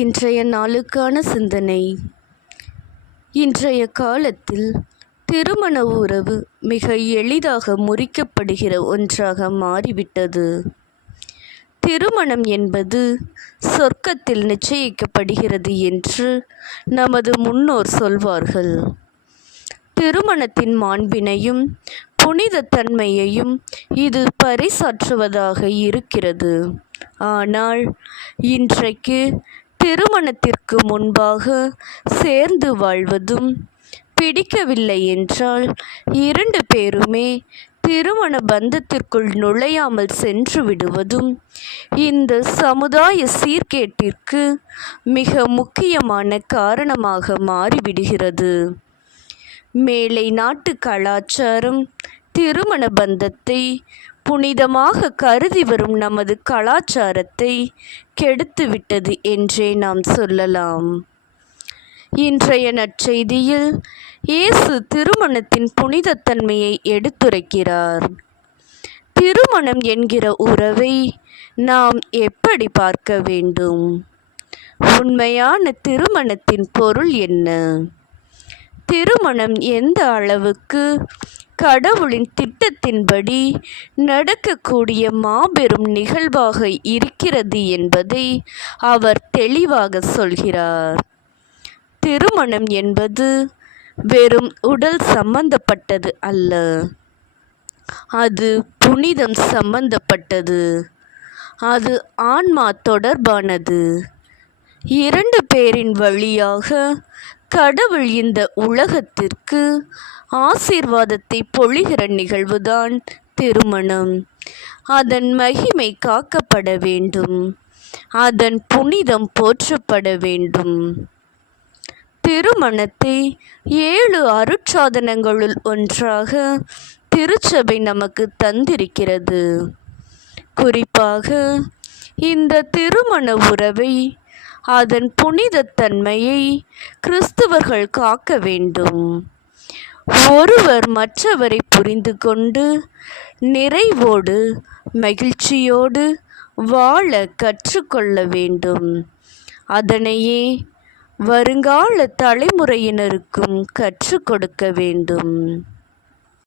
இன்றைய நாளுக்கான சிந்தனை. இன்றைய காலத்தில் திருமண உறவு மிக எளிதாக முறிக்கப்படுகிற ஒன்றாக மாறிவிட்டது. திருமணம் என்பது சொர்க்கத்தில் நிச்சயிக்கப்படுகிறது என்று நமது முன்னோர் சொல்வார்கள். திருமணத்தின் மாண்பினையும் புனிதத்தன்மையையும் இது பறைசாற்றுவதாக இருக்கிறது. ஆனால் இன்றைக்கு திருமணத்திற்கு முன்பாக சேர்ந்து வாழ்வதும் பிடிக்கவில்லை என்றால் இரண்டு பேருமே திருமண பந்தத்திற்குள் நுழையாமல் சென்று விடுவதும் இந்த சமுதாய சீர்கேட்டிற்கு மிக முக்கியமான காரணமாக மாறிவிடுகிறது. மேலை நாட்டு கலாச்சாரம் திருமண பந்தத்தை புனிதமாக கருதி வரும் நமது கலாச்சாரத்தை கெடுத்துவிட்டது என்றே நாம் சொல்லலாம். இன்றைய நற்செய்தியில் இயேசு திருமணத்தின் புனிதத்தன்மையை எடுத்துரைக்கிறார். திருமணம் என்கிற உறவை நாம் எப்படி பார்க்க வேண்டும்? உண்மையான திருமணத்தின் பொருள் என்ன? திருமணம் எந்த அளவுக்கு கடவுளின் திட்டத்தின்படி நடக்கக்கூடிய மாபெரும் நிகழ்வாக இருக்கிறது என்பதை அவர் தெளிவாக சொல்கிறார். திருமணம் என்பது வெறும் உடல் சம்பந்தப்பட்டது அல்ல. அது புனிதம் சம்பந்தப்பட்டது. அது ஆன்மா தொடர்பானது. இரண்டு பேரின் வழியாக கடவுள் இந்த உலகத்திற்கு ஆசீர்வாதத்தை பொழிகிற நிகழ்வுதான் திருமணம். அதன் மகிமை காக்கப்பட வேண்டும். அதன் புனிதம் போற்றப்பட வேண்டும். திருமணத்தை ஏழு அருட்சாதனங்களுள் ஒன்றாக திருச்சபை நமக்கு தந்திருக்கிறது. குறிப்பாக இந்த திருமண உறவை அதன் புனிதத்தன்மையை கிறிஸ்தவர்கள் காக்க வேண்டும். ஒருவர் மற்றவரை புரிந்து கொண்டு நிறைவோடு மகிழ்ச்சியோடு வாழ கற்றுக்கொள்ள வேண்டும். அதனையே வருங்கால தலைமுறையினருக்கும் கற்றுக் கொடுக்க வேண்டும்.